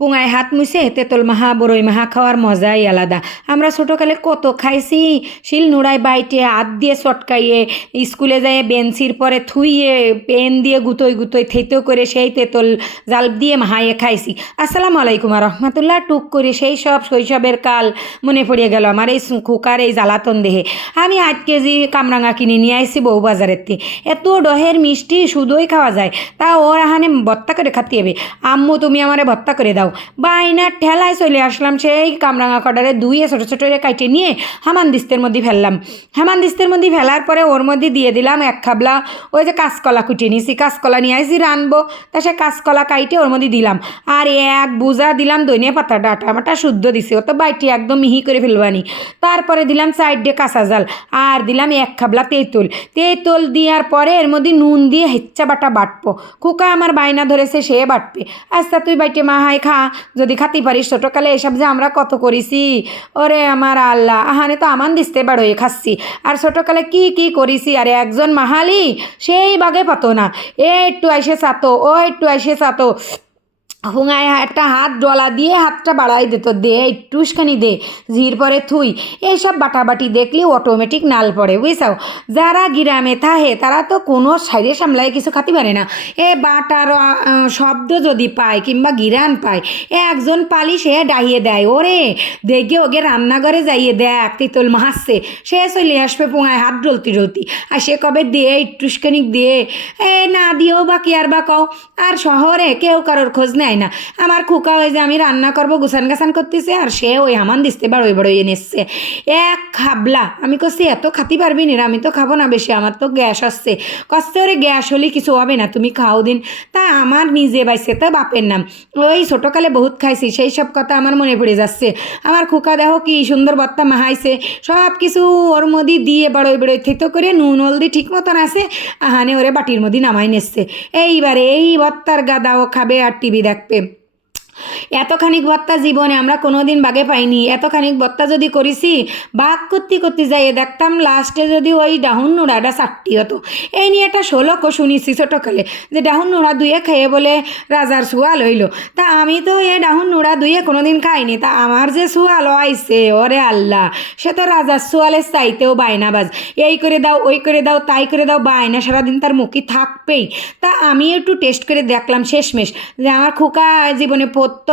পুঙায় হাত মুছে তেঁতুল মাহা বড়ই মাহা খাওয়ার মজাই আলাদা। আমরা ছোটোকালে কত খাইছি, শিল নোড়ায় বাইটে, হাত দিয়ে চটকাইয়ে স্কুলে যায় বেঞ্চির পরে থুইয়ে, পেন দিয়ে গুতোই গুতোই থেতো করে সেই তেঁতুল জাল দিয়ে মাহাইয়ে খাইছি। আসসালামু আলাইকুম রহমতুল্লাহ, টুক করে সেই সব শৈশবের কাল মনে পড়িয়ে গেল আমার এই খোকার এই জ্বালাতন দেহে। আমি আট কেজি কামরাঙা কিনে নিয়ে আইছি বউ বাজারের থেকে এত ডহের মিষ্টি শুধুই খাওয়া যায়, তা ওর আহানে ভত্তা করে খাতে হবে। আম্মু তুমি আমারে ভত্তা করে দাও। বাইনার ঠেলায় চলে আসলাম, সেই কামরাঙা কডারে দুইয়ে ছোটো ছোটো কাইটে নিয়ে হামান দিস্তের মধ্যে ফেললাম। হামান দিস্তের মধ্যে ফেলার পরে ওর মধ্যে দিয়ে দিলাম এক খাবলা ওই যে কাঁচকলা কুটিয়ে নিয়েছি কাঁচকলা নিয়ে আসি রানবো, তা সে কাঁচকলা কাইটে ওর মধ্যে দিলাম। আর এক বুজা দিলাম দইনে পাতা ডাটা মাটা শুদ্ধ দিছে ও তো বাইটি একদম মিহি করে ফেলবানি। তারপরে দিলাম সাইডে কাঁচা জাল, আর দিলাম এক খাবলা তেঁতুল। তেঁতুল দেওয়ার পরে এর মধ্যে নুন দিয়ে হেচ্চা বাটা বাটবো। খুকা আমার বায়না ধরেছে, সে বাটবে। আচ্ছা তুই বাইটে মাহাই খা যদি খাতি পারিস ছোটোকালে, এসব যে আমরা কত করিছি? ওরে আমার আল্লাহ, আহানে তো আমান দিস্তে বাড়োয়ে খাচ্ছি। আর ছোটোকালে কি কি করিছি? আরে একজন মাহালি, সেই বাগে পাতো না। এ একটু আইসে চাতো, ও একটু আইসে চাতো। হুঙায় একটা হাত ডলা দিয়ে হাতটা বাড়াই দিত দে, একটুখানি দে, ঝির পরে থুই। এইসব বাটাবাটি দেখলে অটোমেটিক নাল পড়ে, বুঝছাও? যারা গ্রামে থাহে তারা তো কোনো সাইডে সামলায় কিছু খাতে পারে না। এ বাটার শব্দ যদি পায় কিংবা গিরান পায়, এ একজন পালি সে ডাইয়ে দেয়, ওরে, দেখে ওকে রান্নাঘরে যাইয়ে দেখ, তিতল মাহাসছে সে চলে আসবে পোঙায় হাত ডলতি ডলতি। আর সে কবে দে, একটুখানি দে, এ না দিয়েও বা কি আর বা কও? আর শহরে কেউ কারোর খোঁজ নেয় না। আমার খোকা ওই যে আমি রান্না করব, গুছান গাছান করতেছে, আর সে ওই হামান দিতে বাড়োই বাড়োই এনেছে। এক খাবলা। আমি কছি এত খাতে পারবি না আমি তো খাব না বেশি, আমার তো গ্যাস আসছে। কষ্ট ওরে গ্যাস হলে কিছু হবে না, তুমি খাও দিন। তা আমার নিজে বাইছে, তো বাপের নাম। ওই ছোটোকালে বহুত খাইছি, সেই সব কথা আমার মনে পড়ে যাচ্ছে। আমার খোকা দেহ কি সুন্দর বত্তা মাহাইছে। সব কিছু ওর মধ্যে দিয়ে বাড়োই বেড়োই থেতো করে নুন হলদি ঠিক মতন আছে। আহানে ওরে বাটির মধ্যে নামাই নিচ্ছে। এইবারে এই বত্তার গাদাও খাবে আর টিভি দেখবে এতখানিক বত্তা জীবনে আমরা কোনোদিন বাগে পাইনি। এতখানিক বত্তা যদি করিছি, বাঘ করতে করতে যাই দেখতাম, লাস্টে যদি ওই ডাহুন নোড়াটা চারটি হতো। এই নিয়ে একটা ষোলকও শুনেছি ছোটোকালে, যে ডাহুন নোড়া দুয়ে খেয়ে বলে রাজার সুয়াল হইল তা আমি তো এ ডাহুন নোড়া দুয়ে কোনোদিন খাইনি, তা আমার যে সুয়াল আইছে ওরে আল্লাহ! সে তো রাজার সুয়ালের চাইতেও বায়নাবাজ। এই করে দাও, ওই করে দাও, তাই করে দাও, বায়না সারাদিন তার মুখে থাকবেই। তা আমি একটু টেস্ট করে দেখলাম শেষমেশ, যে আমার খোকা জীবনে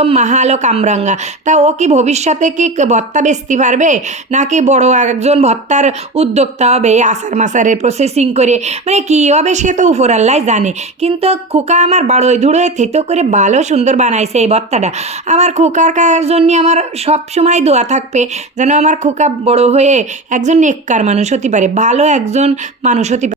প্রথম মাহালো কামরাঙ্গা। তা ও কি ভবিষ্যতে কি ভত্তা বেচতে পারবে? নাকি বড় একজন ভত্তার উদ্যোক্তা হবে আসার মাসারের প্রসেসিং করে? মানে কী হবে সে তো উপরাল্লাই জানে। কিন্তু খোকা আমার বাড়োয় ধুড়োয় থেতো করে ভালো সুন্দর বানাইছে এই ভত্তাটা। আমার খোকার জন্য আমার সব সময় দোয়া থাকবে যেন আমার খোকা বড় হয়ে একজন নেককার মানুষ হতে পারে, ভালো একজন মানুষ হতে পারে